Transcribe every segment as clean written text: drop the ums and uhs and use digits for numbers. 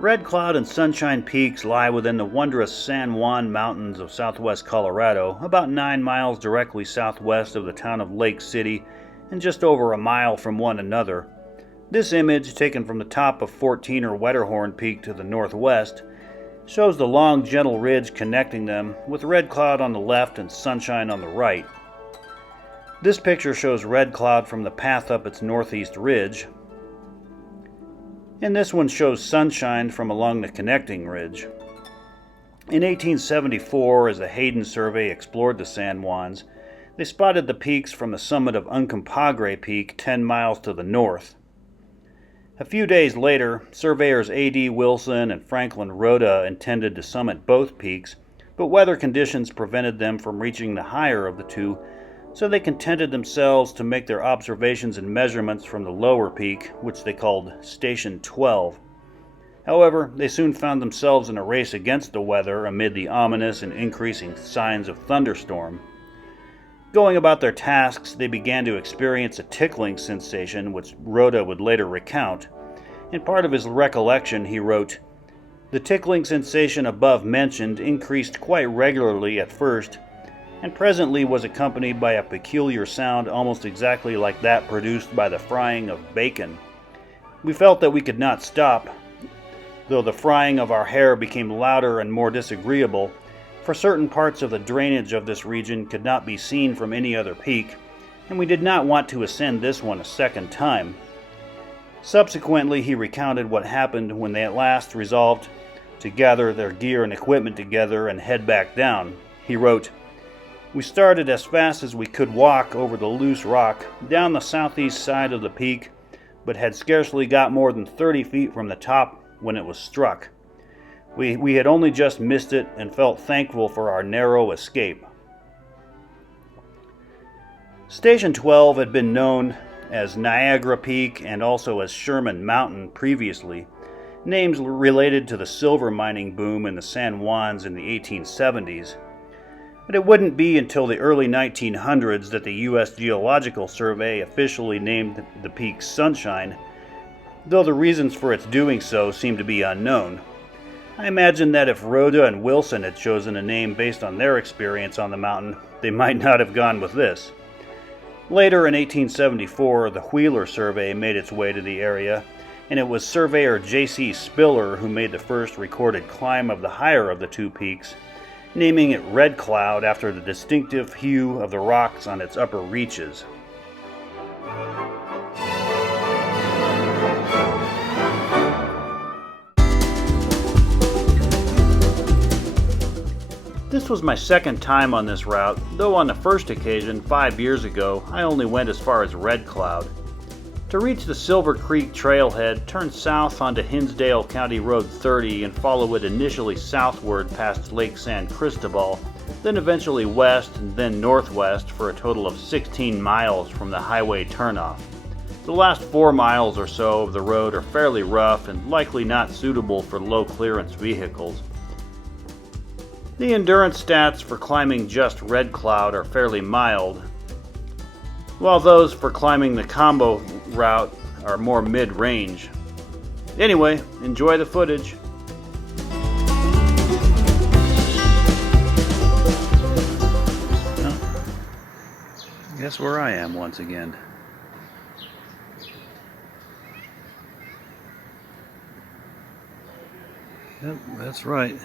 Redcloud and Sunshine Peaks lie within the wondrous San Juan Mountains of southwest Colorado, about 9 miles directly southwest of the town of Lake City and just over a mile from one another. This image, taken from the top of 14 or Wetterhorn Peak to the northwest, shows the long, gentle ridge connecting them, with Redcloud on the left and Sunshine on the right. This picture shows Redcloud from the path up its northeast ridge, and this one shows Sunshine from along the connecting ridge. In 1874, as the Hayden survey explored the San Juans, they spotted the peaks from the summit of Uncompahgre Peak 10 miles to the north. A few days later, surveyors A.D. Wilson and Franklin Rhoda intended to summit both peaks, but weather conditions prevented them from reaching the higher of the two, so they contented themselves to make their observations and measurements from the lower peak, which they called Station 12. However, they soon found themselves in a race against the weather amid the ominous and increasing signs of thunderstorm. Going about their tasks, they began to experience a tickling sensation, which Rhoda would later recount. In part of his recollection, he wrote, "The tickling sensation above mentioned increased quite regularly at first, and presently was accompanied by a peculiar sound almost exactly like that produced by the frying of bacon. We felt that we could not stop, though the frying of our hair became louder and more disagreeable, for certain parts of the drainage of this region could not be seen from any other peak, and we did not want to ascend this one a second time." Subsequently, he recounted what happened when they at last resolved to gather their gear and equipment together and head back down. He wrote, "We started as fast as we could walk over the loose rock down the southeast side of the peak, but had scarcely got more than 30 feet from the top when it was struck. We had only just missed it and felt thankful for our narrow escape." Station 12 had been known as Niagara Peak and also as Sherman Mountain previously, names related to the silver mining boom in the San Juans in the 1870s. But it wouldn't be until the early 1900s that the U.S. Geological Survey officially named the peak Sunshine, though the reasons for its doing so seem to be unknown. I imagine that if Rhoda and Wilson had chosen a name based on their experience on the mountain, they might not have gone with this. Later in 1874, the Wheeler survey made its way to the area, and it was surveyor J.C. Spiller who made the first recorded climb of the higher of the two peaks, naming it Redcloud after the distinctive hue of the rocks on its upper reaches. This was my second time on this route, though on the first occasion, 5 years ago, I only went as far as Redcloud. To reach the Silver Creek trailhead, turn south onto Hinsdale County Road 30 and follow it initially southward past Lake San Cristobal, then eventually west and then northwest for a total of 16 miles from the highway turnoff. The last 4 miles or so of the road are fairly rough and likely not suitable for low clearance vehicles. The endurance stats for climbing just Redcloud are fairly mild, while those for climbing the combo route are more mid-range. Anyway, enjoy the footage. Guess where I am once again. Yep, that's right.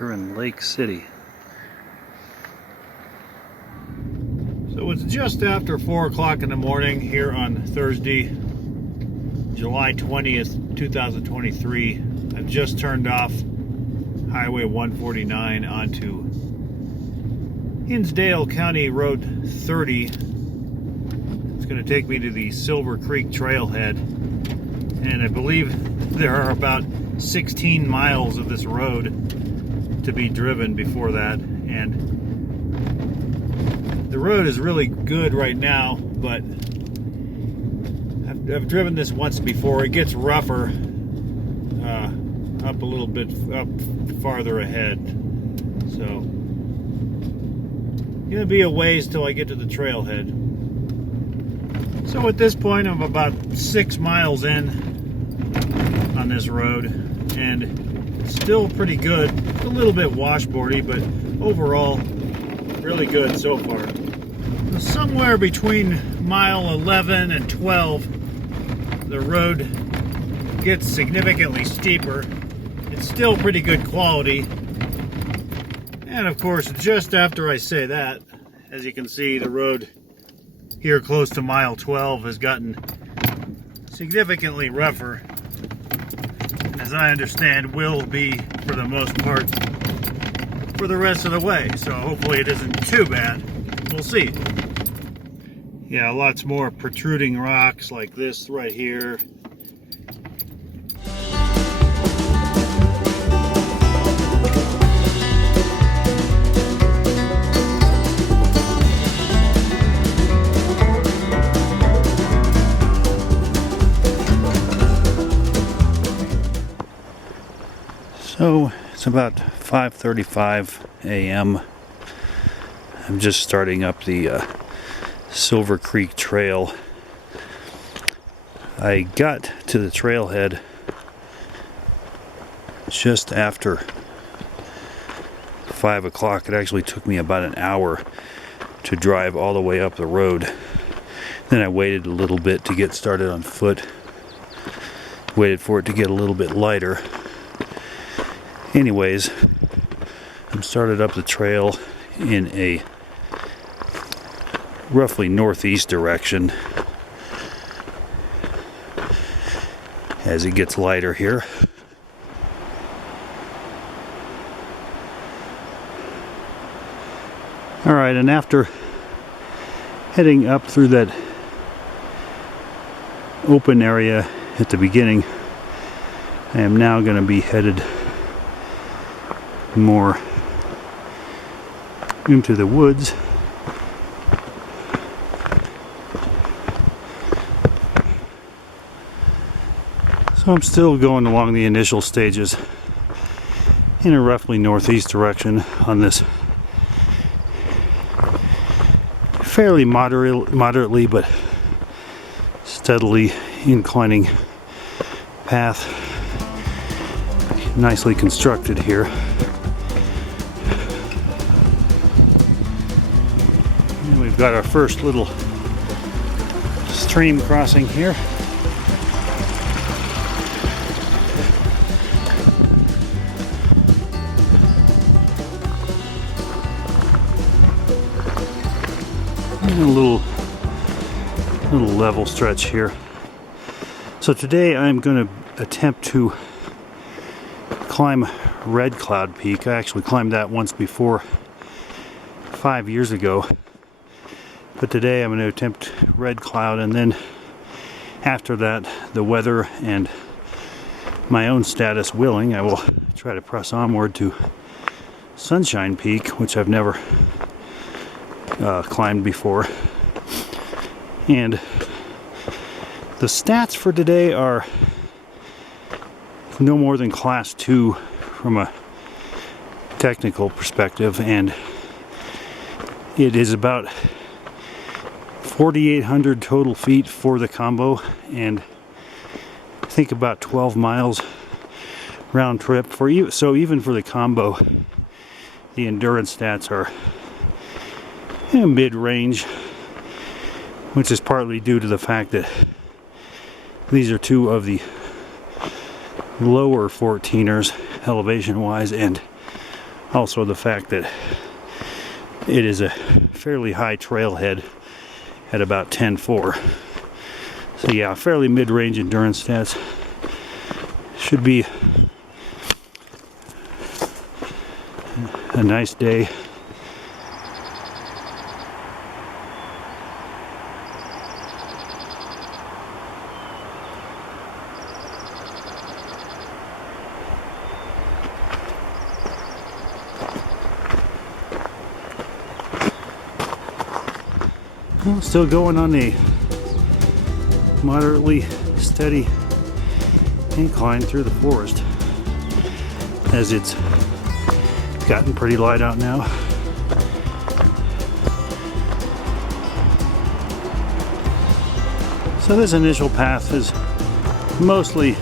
You're in Lake City. So it's just after 4 o'clock in the morning here on Thursday, July 20th, 2023. I've just turned off Highway 149 onto Hinsdale County Road 30. It's going to take me to the Silver Creek trailhead, and I believe there are about 16 miles of this road to be driven before that, and the road is really good right now, but I've driven this once before. It gets rougher up a little bit up farther ahead, so it's gonna be a ways till I get to the trailhead. So at this point I'm about 6 miles in on this road. and it's still pretty good. A little bit washboardy, but overall really good so far. So somewhere between mile 11 and 12, the road gets significantly steeper. It's still pretty good quality. And of course, just after I say that, as you can see, the road here close to mile 12 has gotten significantly rougher. And as I understand, will be, for the most part, for the rest of the way. So hopefully it isn't too bad. We'll see. Yeah, lots more protruding rocks like this right here. So it's about 5:35 a.m. I'm just starting up the Silver Creek Trail. I got to the trailhead just after 5 o'clock. It actually took me about an hour to drive all the way up the road. Then I waited a little bit to get started on foot. Waited for it to get a little bit lighter. Anyways, I'm started up the trail in a roughly northeast direction as it gets lighter here. Alright, and after heading up through that open area at the beginning, I am now going to be headed more into the woods. So I'm still going along the initial stages in a roughly northeast direction on this fairly moderately but steadily inclining path. Nicely constructed here. We've got our first little stream crossing here. And a little level stretch here. So today I'm going to attempt to climb Redcloud Peak. I actually climbed that once before 5 years ago. But today I'm going to attempt Redcloud, and then after that, the weather and my own status willing, I will try to press onward to Sunshine Peak, which I've never climbed before. And the stats for today are no more than class 2 from a technical perspective, and it is about 4,800 total feet for the combo, and I think about 12 miles round trip for you. So even for the combo, the endurance stats are mid-range, which is partly due to the fact that these are two of the lower 14ers elevation wise, and also the fact that it is a fairly high trailhead at about 10.4. So yeah, fairly mid-range endurance stats. Should be a nice day. Well, still going on a moderately steady incline through the forest as it's gotten pretty light out now. So this initial path is mostly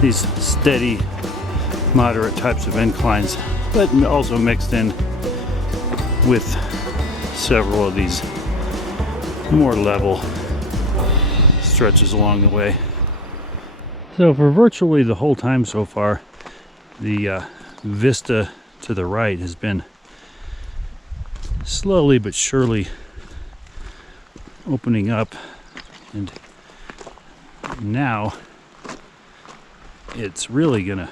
these steady, moderate types of inclines, but also mixed in with several of these more level stretches along the way. So for virtually the whole time so far, the vista to the right has been slowly but surely opening up, and now it's really gonna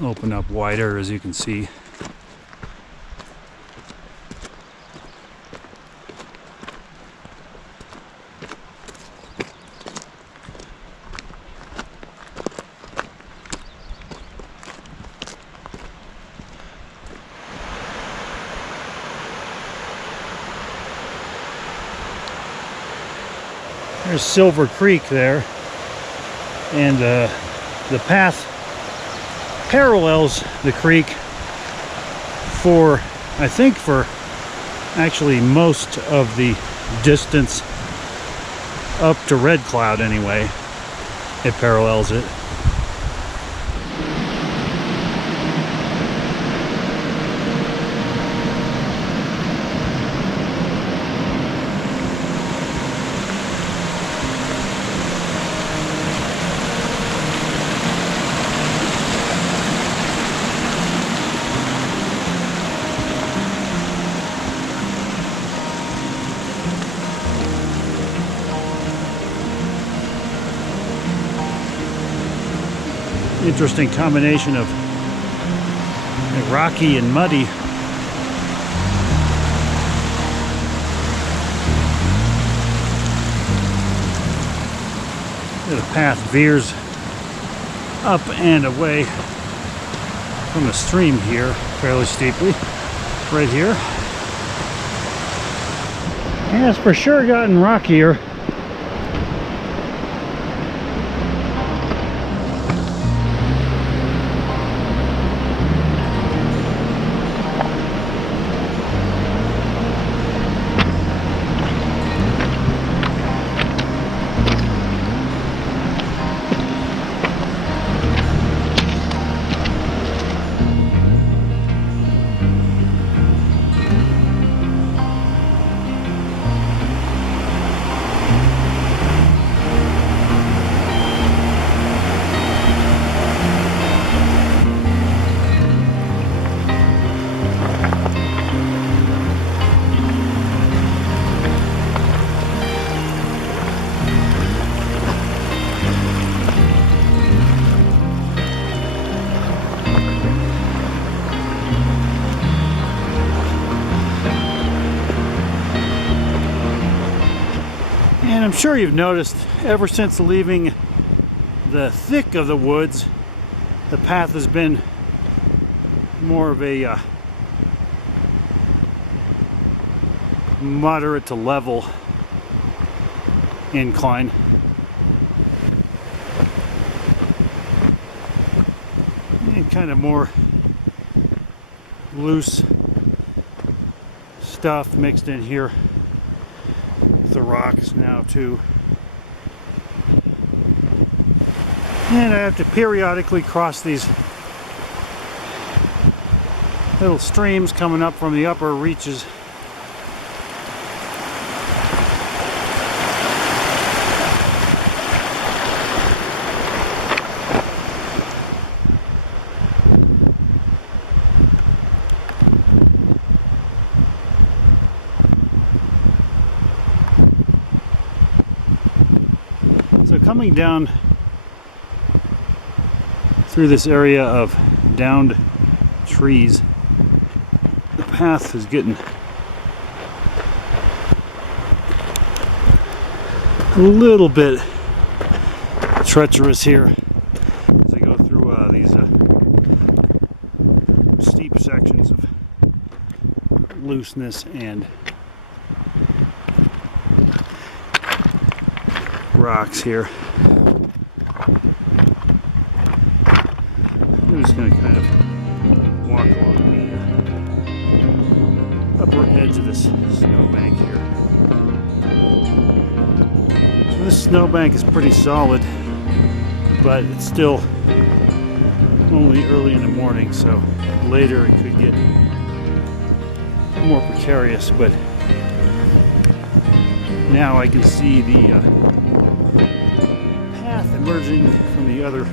open up wider, as you can see. There's Silver Creek there, and the path parallels the creek for, I think, for actually most of the distance up to Redcloud anyway. It parallels it. Interesting combination of rocky and muddy. The path veers up and away from the stream here fairly steeply, right here. And it's for sure gotten rockier. And I'm sure you've noticed, ever since leaving the thick of the woods, the path has been more of a moderate to level incline. And kind of more loose stuff mixed in here. The rocks now too, and I have to periodically cross these little streams coming up from the upper reaches. Down through this area of downed trees, the path is getting a little bit treacherous here as I go through these steep sections of looseness and rocks here. I'm just going to kind of walk along the upper edge of this snowbank here. So this snowbank is pretty solid, but it's still only early in the morning, so later it could get more precarious. But now I can see the path emerging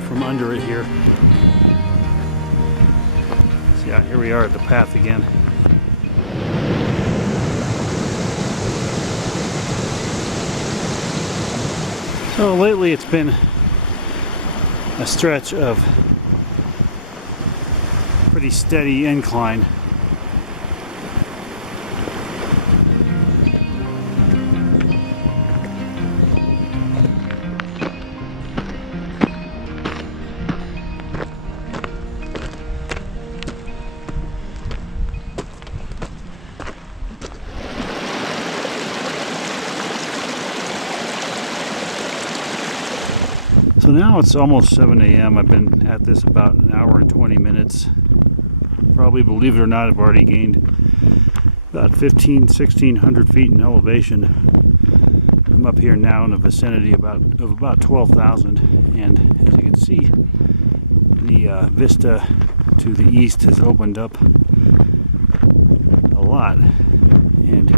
from under it here. So yeah, here we are at the path again. So lately it's been a stretch of pretty steady incline. So now it's almost 7 a.m. I've been at this about an hour and 20 minutes. Probably, believe it or not, I've already gained about 1600 feet in elevation. I'm up here now in the vicinity of about 12,000, and as you can see, the vista to the east has opened up a lot, and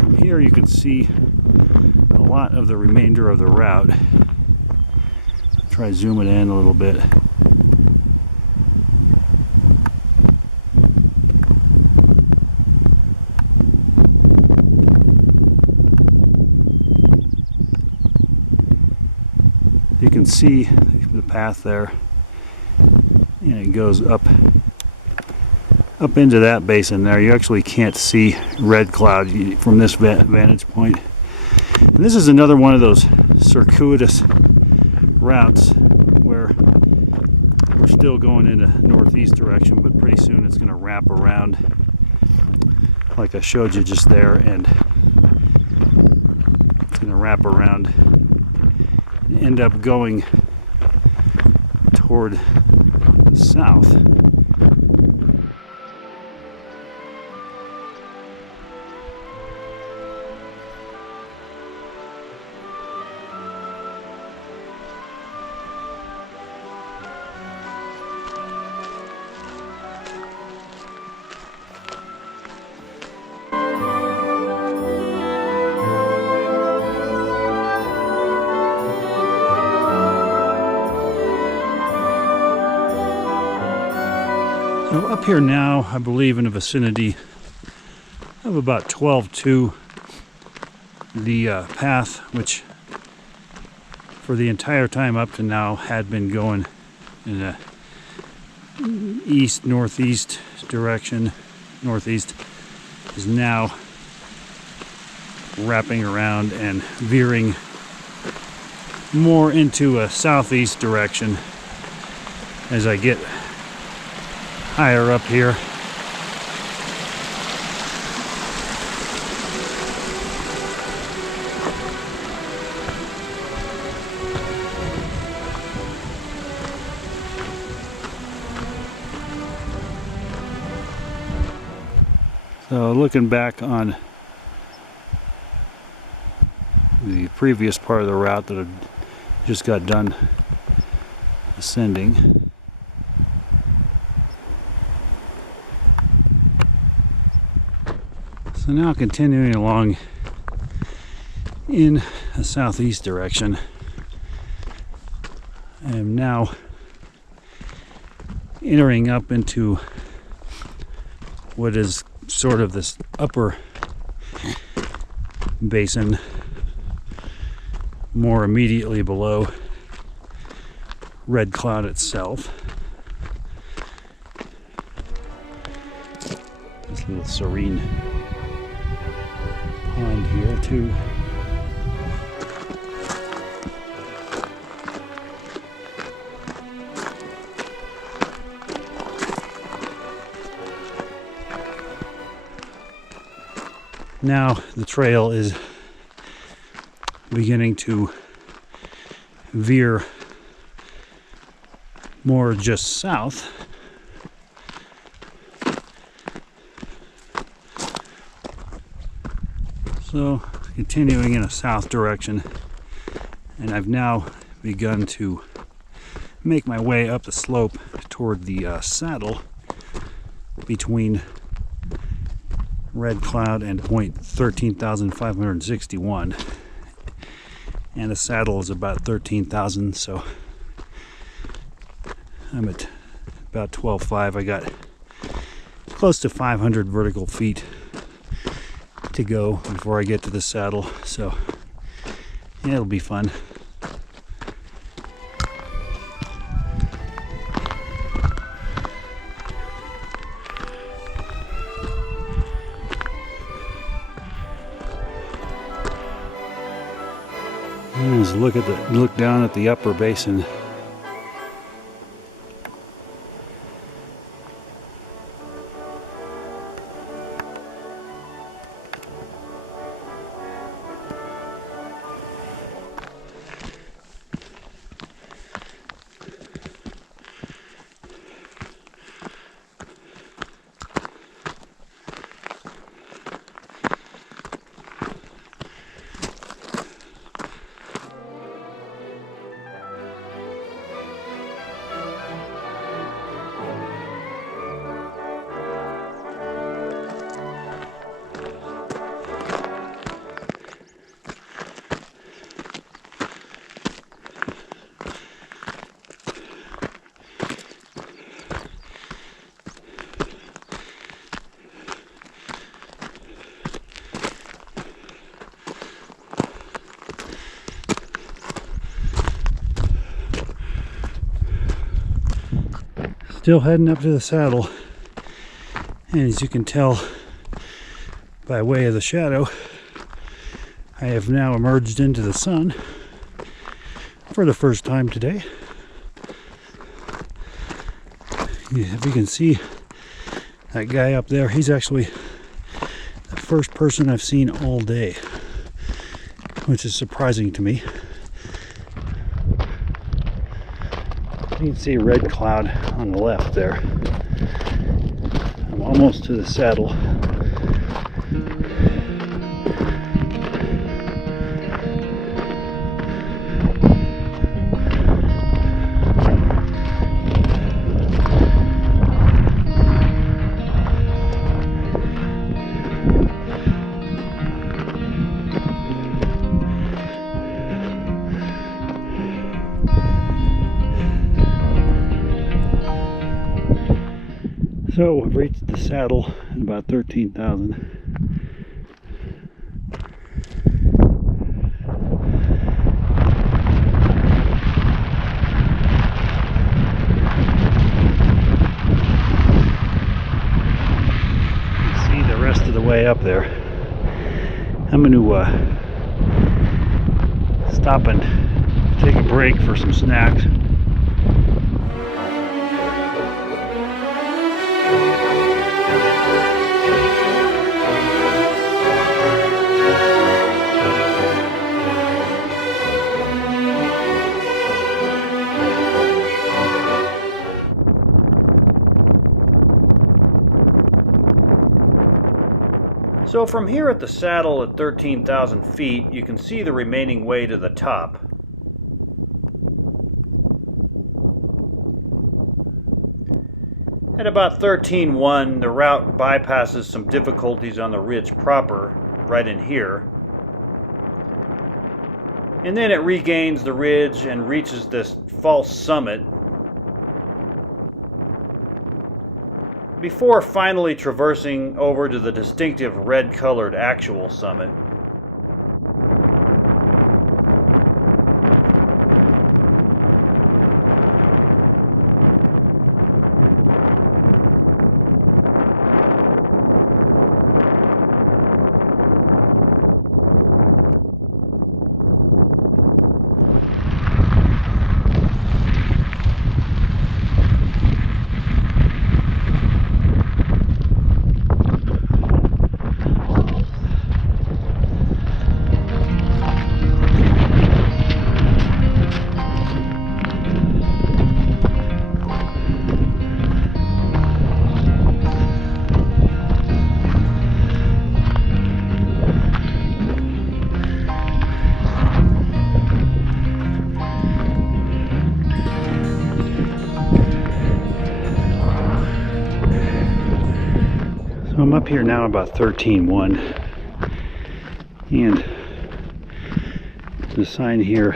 from here you can see a lot of the remainder of the route. Try zooming in a little bit. You can see the path there, and it goes up into that basin there. You actually can't see Redcloud from this vantage point. And this is another one of those circuitous routes where we're still going in a northeast direction, but pretty soon it's going to wrap around like I showed you just there, and it's going to wrap around and end up going toward the south. So up here now, I believe in the vicinity of about 12-2, the path, which for the entire time up to now had been going in a east-northeast direction. Northeast is now wrapping around and veering more into a southeast direction as I get higher up here. So looking back on the previous part of the route that I just got done ascending, so now continuing along in a southeast direction, I am now entering up into what is sort of this upper basin, more immediately below Redcloud itself. This little serene pond here too. Now the trail is beginning to veer more just south. So continuing in a south direction, and I've now begun to make my way up the slope toward the saddle between Redcloud and point 13,561, and the saddle is about 13,000, so I'm at about 12,500. I got close to 500 vertical feet to go before I get to the saddle, so yeah, it'll be fun. Let's look down at the upper basin. Still heading up to the saddle, and as you can tell by way of the shadow, I have now emerged into the sun for the first time today. If you can see that guy up there, he's actually the first person I've seen all day, which is surprising to me. You can see Redcloud on the left there. I'm almost to the saddle. So we've reached the saddle at about 13,000. See the rest of the way up there. I'm going to stop and take a break for some snacks. So from here at the saddle at 13,000 feet, you can see the remaining way to the top. At about 13,100, the route bypasses some difficulties on the ridge proper, right in here. And then it regains the ridge and reaches this false summit, before finally traversing over to the distinctive red-colored actual summit. I'm up here now about 13.1, and there's a sign here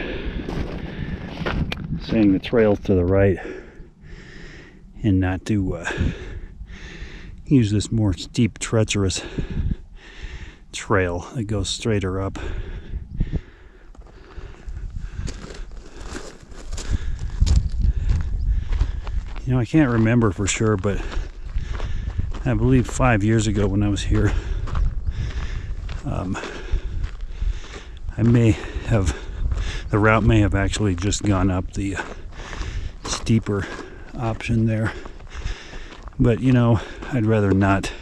saying the trail's to the right and not to use this more steep, treacherous trail that goes straighter up. You know, I can't remember for sure, but I believe 5 years ago when I was here, the route may have actually just gone up the steeper option there. But, you know, I'd rather not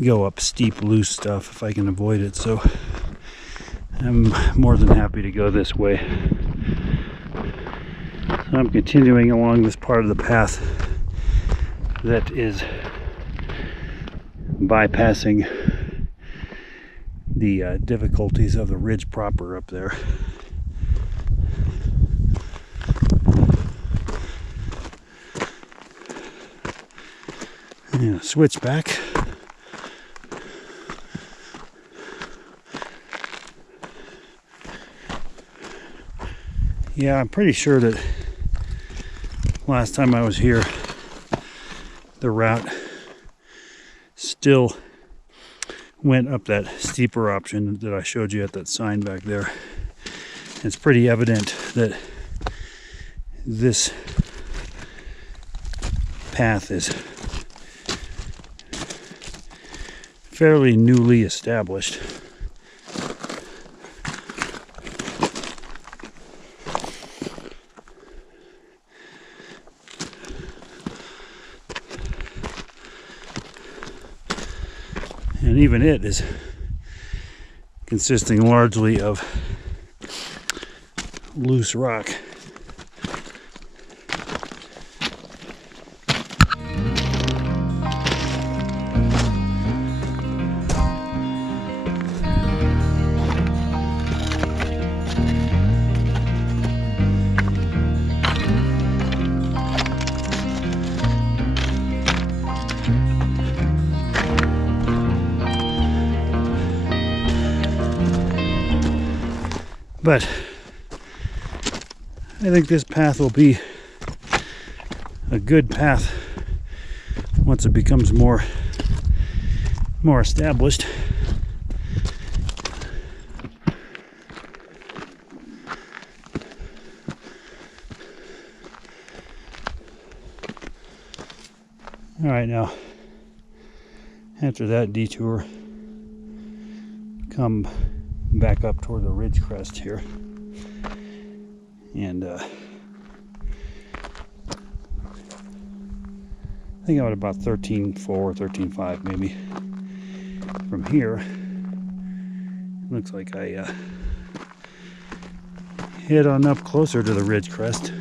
go up steep, loose stuff if I can avoid it. So I'm more than happy to go this way. So I'm continuing along this part of the path that is bypassing the difficulties of the ridge proper up there. And switch back. Yeah, I'm pretty sure that last time I was here, the route still went up that steeper option that I showed you at that sign back there. It's pretty evident that this path is fairly newly established. And even it is consisting largely of loose rock. But I think this path will be a good path once it becomes more established. All right, now after that detour, come back up toward the ridge crest here, and I think I'm at about 13.4, 13.5 maybe. From here, it looks like I head on up closer to the ridge crest.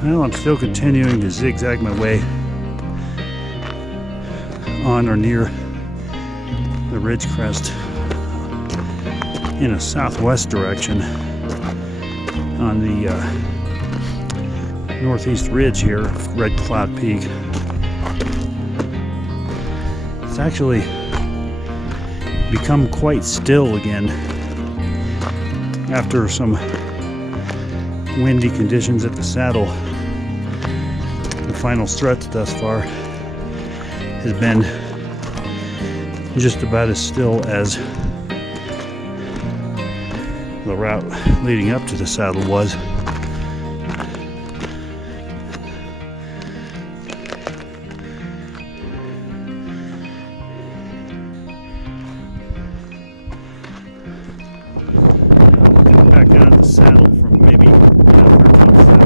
Well, I'm still continuing to zigzag my way on or near the ridge crest in a southwest direction on the northeast ridge here of Redcloud Peak. It's actually become quite still again after some windy conditions at the saddle. The final stretch thus far has been just about as still as the route leading up to the saddle was. Back out of the saddle from maybe 13.7 or so.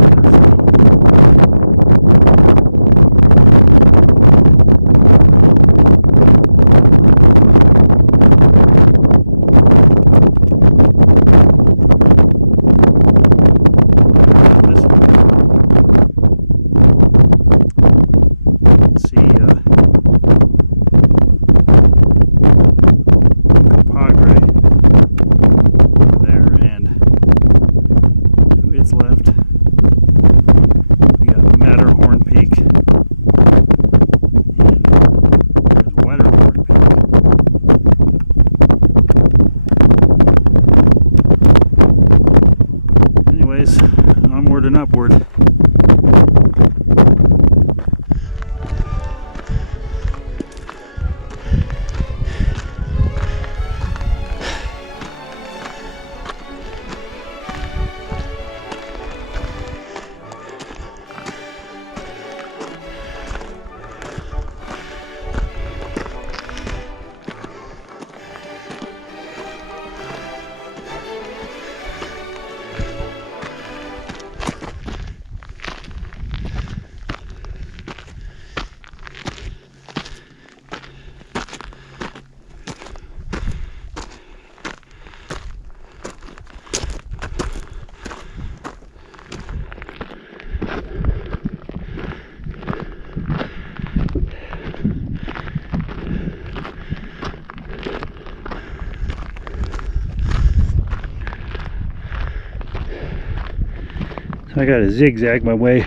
So I got to zigzag my way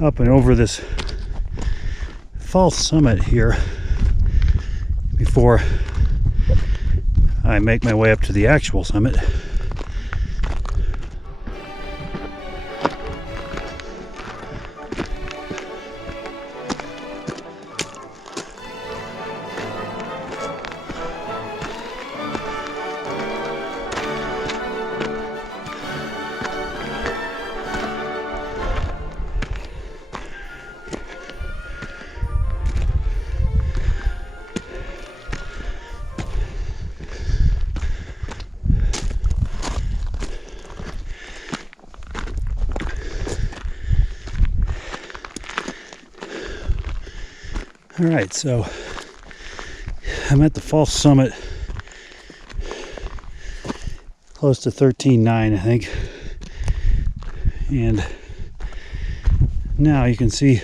up and over this false summit here before I make my way up to the actual summit. All right, so I'm at the false summit, close to 13.9, I think. And now you can see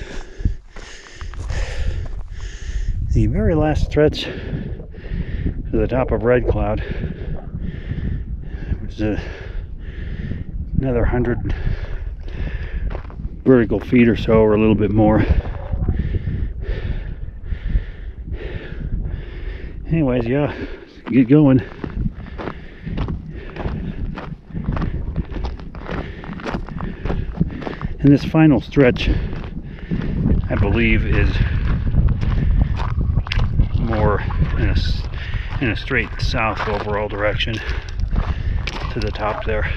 the very last stretch to the top of Redcloud, which is another 100 vertical feet or so, or a little bit more. Anyways, yeah, get going. And this final stretch, I believe, is more in a straight south overall direction to the top there.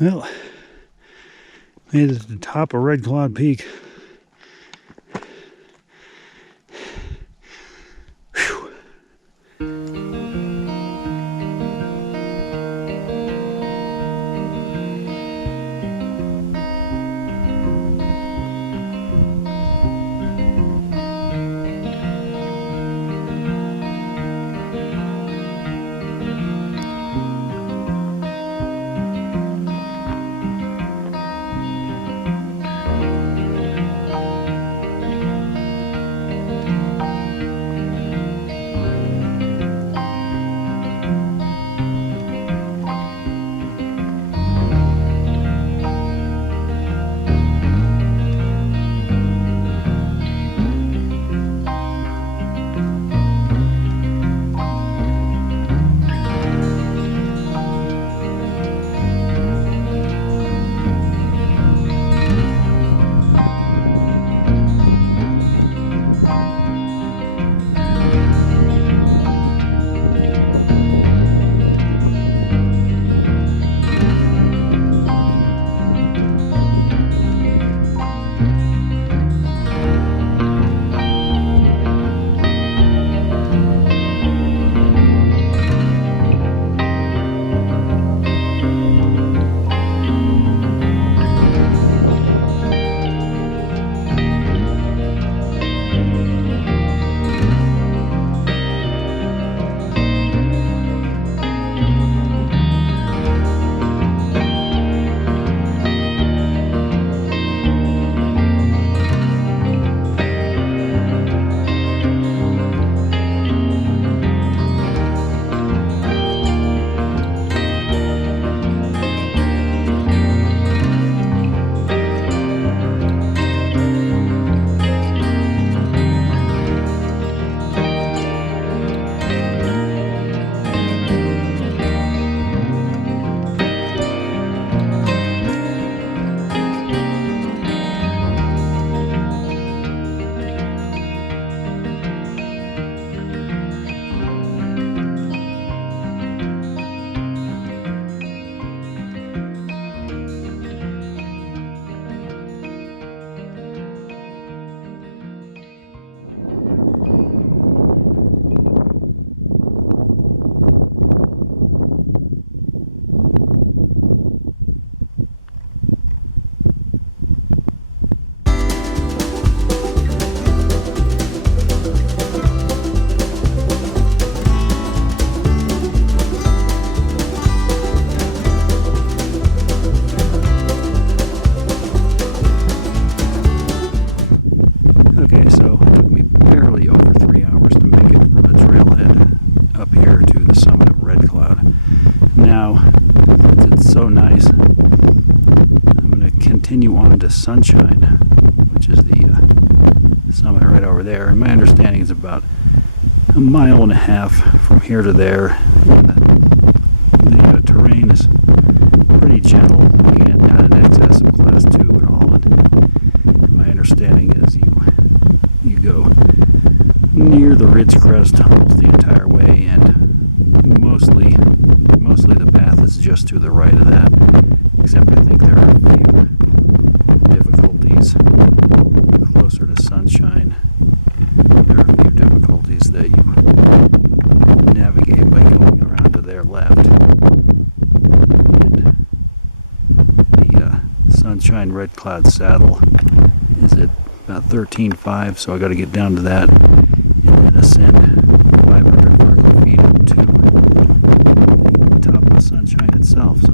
Well, made it to the top of Redcloud Peak. Whew. Sunshine, which is the summit right over there. And my understanding is about a mile and a half from here to there. The terrain is pretty gentle, again, not in excess of class 2 at all. And my understanding is you go near the ridge crest almost the entire way, and mostly the path is just to the right of that, except I think there are a few difficulties closer to Sunshine. There are a few difficulties that you navigate by going around to their left. And the Sunshine Redcloud saddle is at about 13.5, so I got to get down to that and then ascend 500 vertical feet up to the top of the Sunshine itself. So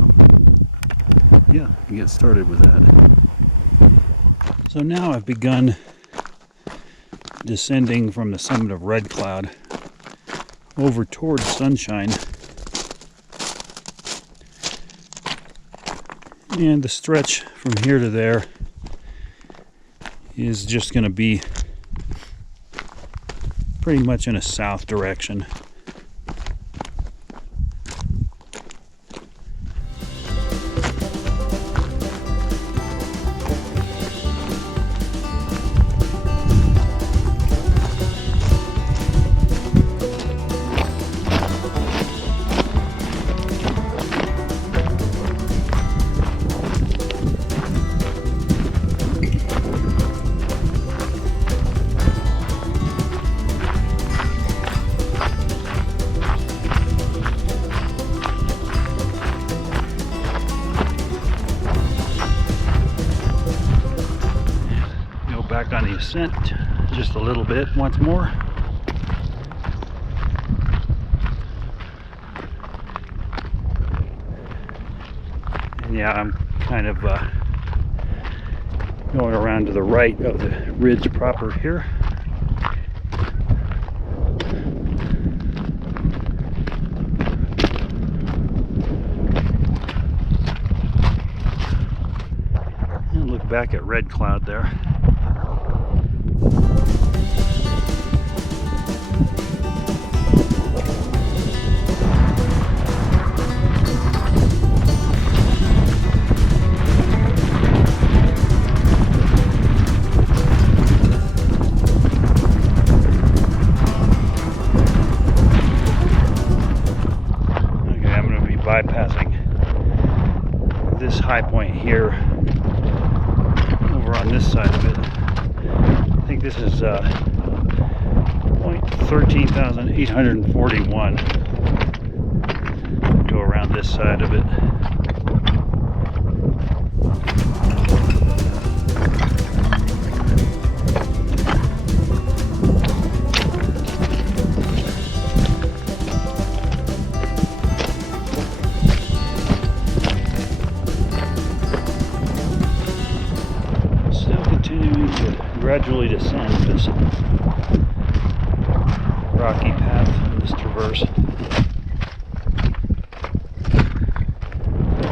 yeah, I get started with that. So now I've begun descending from the summit of Redcloud over towards Sunshine, and the stretch from here to there is just going to be pretty much in a south direction. Back on the ascent just a little bit once more. And yeah, I'm kind of going around to the right of the ridge proper here. And look back at Redcloud there. Bypassing this high point here over on this side of it. I think this is point 13,841. Go around this side of it. Gradually descend this rocky path in this traverse.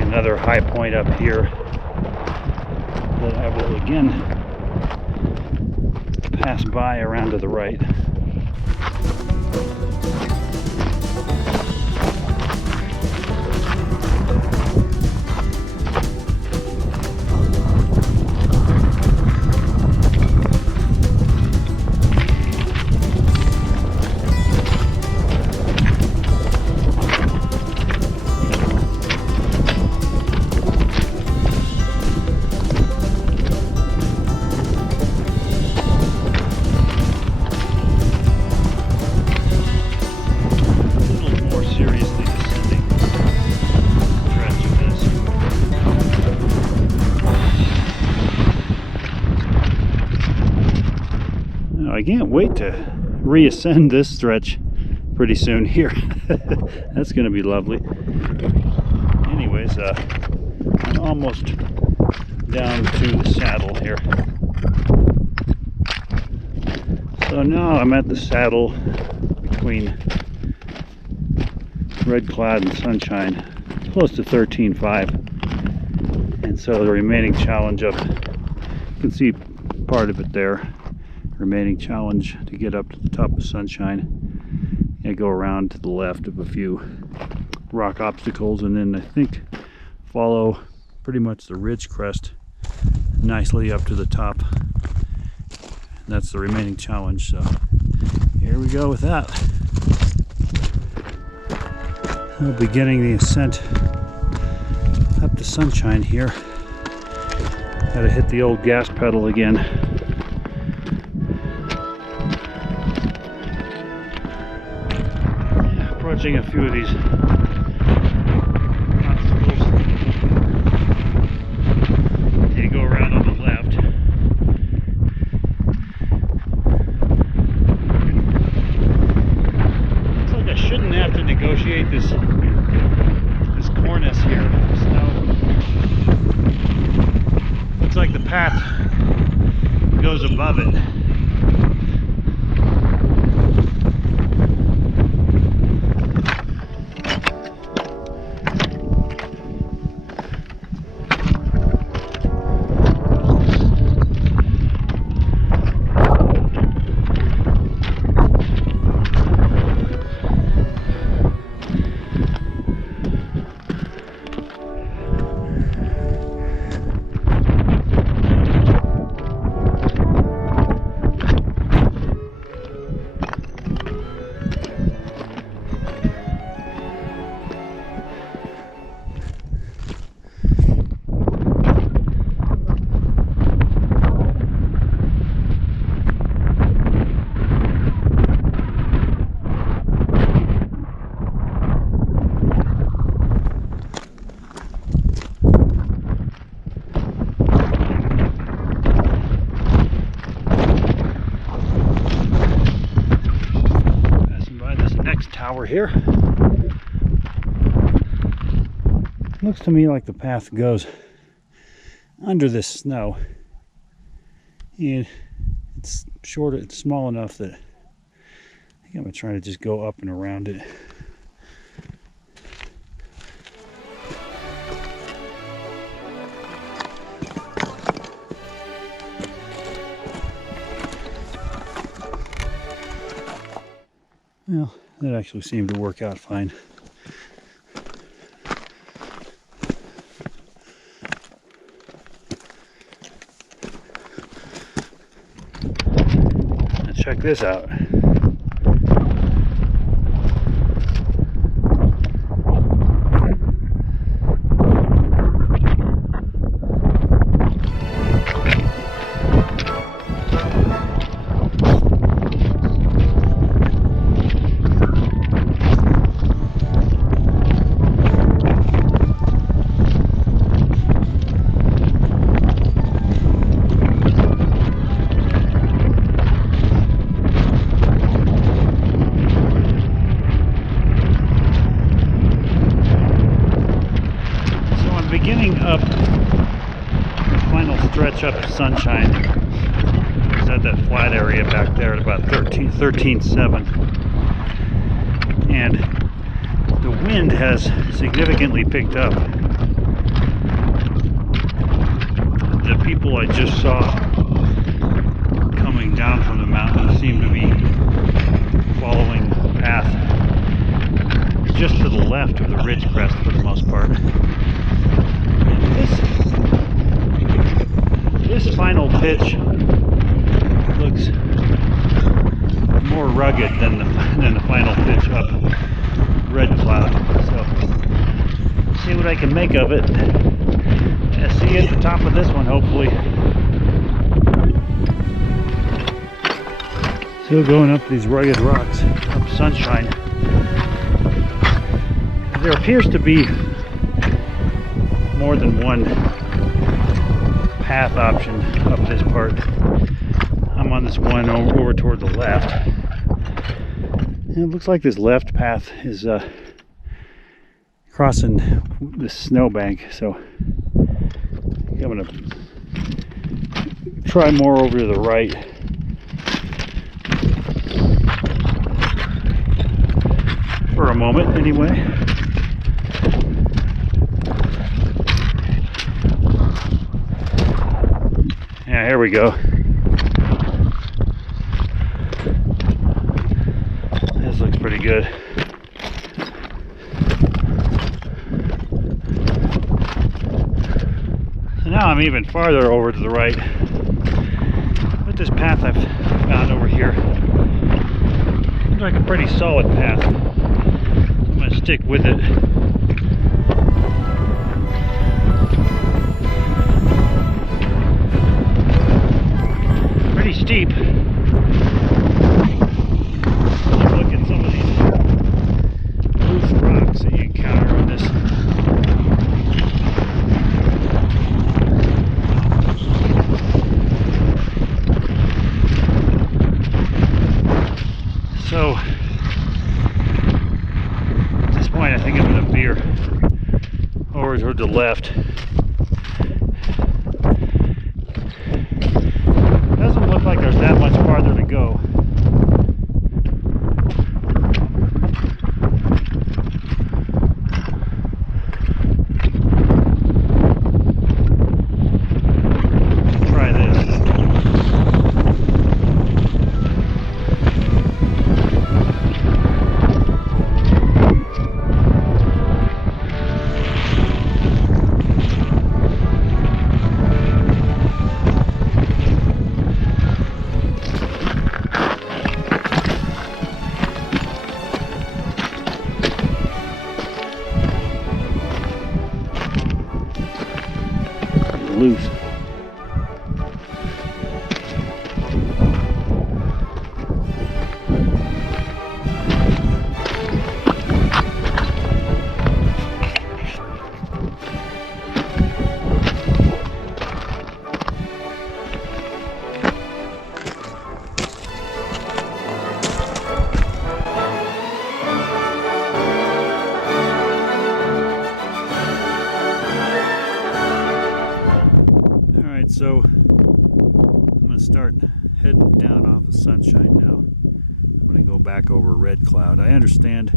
Another high point up here that I will again pass by around to the right. I can't wait to reascend this stretch pretty soon here. That's going to be lovely. Anyways, I'm almost down to the saddle here. So now I'm at the saddle between Redcloud and Sunshine, close to 13.5. And so the remaining challenge of can see part of it there. Remaining challenge to get up to the top of Sunshine. And go around to the left of a few rock obstacles, and then I think follow pretty much the ridge crest nicely up to the top. That's the remaining challenge, so here we go with that. We'll be getting the ascent up to Sunshine here. Gotta hit the old gas pedal again. Approaching a few of these obstacles. You go around on the left. Looks like I shouldn't have to negotiate this cornice here with snow. Looks like the path goes above it. Tower here. Looks to me like the path goes under this snow, and it's short, it's small enough that I think I'm gonna try to just go up and around it. Well, that actually seemed to work out fine. Let's check this out. Beginning up the final stretch up to Sunshine. It's at that flat area back there at about 13.7, and the wind has significantly picked up. The people I just saw coming down from the mountain seem to be following the path just to the left of the ridge crest for the most part. This final pitch looks more rugged than the final pitch up Redcloud. So see what I can make of it. Yeah, see you at the top of this one, hopefully. Still going up these rugged rocks, up Sunshine. There appears to be more than one path option up this part. I'm on this one over toward the left. And it looks like this left path is crossing this snowbank, so I'm gonna try more over to the right. For a moment, anyway. Yeah, Alright, here we go. This looks pretty good. So now I'm even farther over to the right. With this path I've found over here, seems like a pretty solid path. I'm going to stick with it. Pretty steep. Look at some of these loose rocks that you encounter on this. So at this point I think I'm going to veer over to the left. Doesn't look like there's that much farther to go. Let's try this. Loose. So I'm going to start heading down off of Sunshine now. I'm going to go back over Redcloud. I understand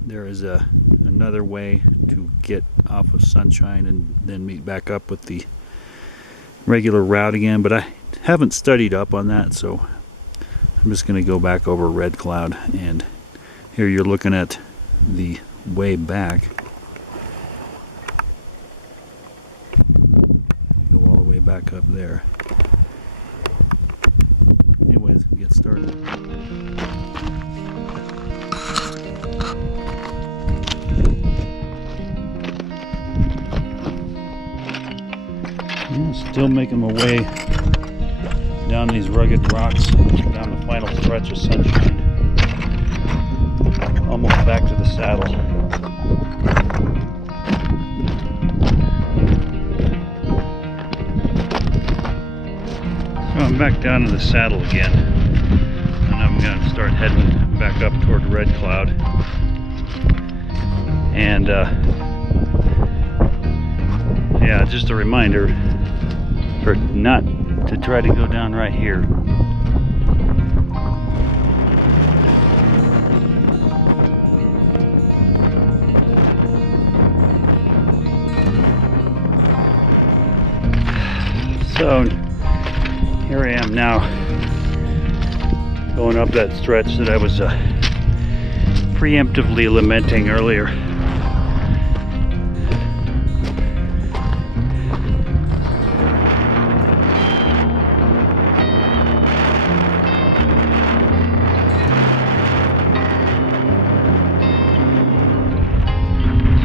there is another way to get off of Sunshine and then meet back up with the regular route again, but I haven't studied up on that, so I'm just going to go back over Redcloud. And here you're looking at the way back. Back up there. Anyways, we get started. Still making my way down these rugged rocks, down the final stretch of Sunshine. Almost back to the saddle. I'm back down to the saddle again, and I'm going to start heading back up toward Redcloud. And yeah, just a reminder for not to try to go down right here. So here I am now, going up that stretch that I was preemptively lamenting earlier.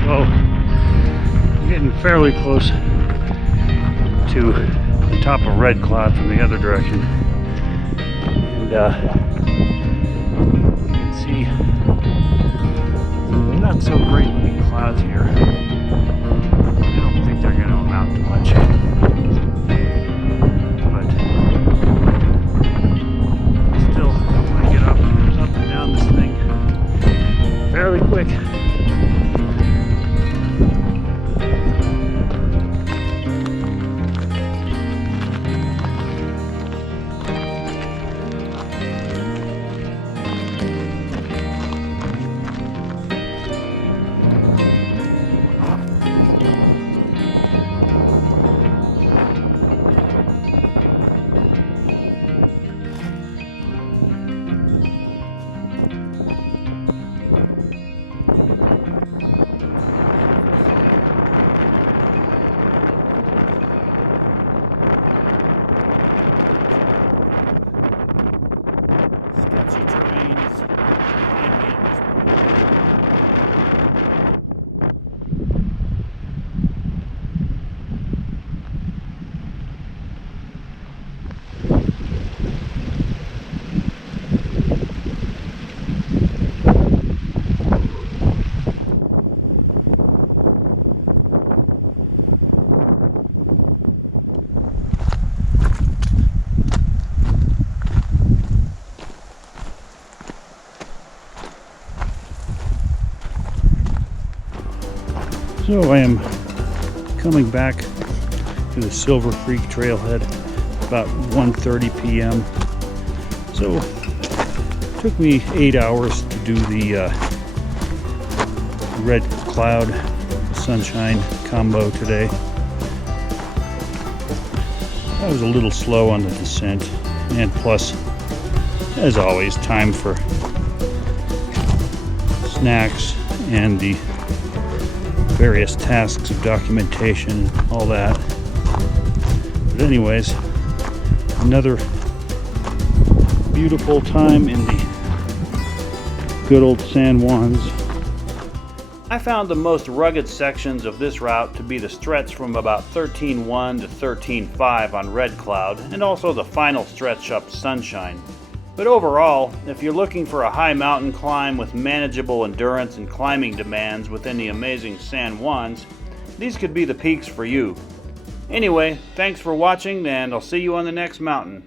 So I'm getting fairly close to the top of Redcloud from the other direction, and you can see some not so great looking clouds here. I don't think they're going to amount to much, but still I want to get up and down this thing fairly quick. So I am coming back to the Silver Creek trailhead about 1:30 p.m. So it took me 8 hours to do the red cloud sunshine combo today. I was a little slow on the descent, and plus, as always, time for snacks and the various tasks of documentation and all that. But anyways, another beautiful time in the good old San Juans. I found the most rugged sections of this route to be the stretch from about 13.1 to 13.5 on Red Cloud, and also the final stretch up Sunshine. But overall, if you're looking for a high mountain climb with manageable endurance and climbing demands within the amazing San Juans, these could be the peaks for you. Anyway, thanks for watching, and I'll see you on the next mountain.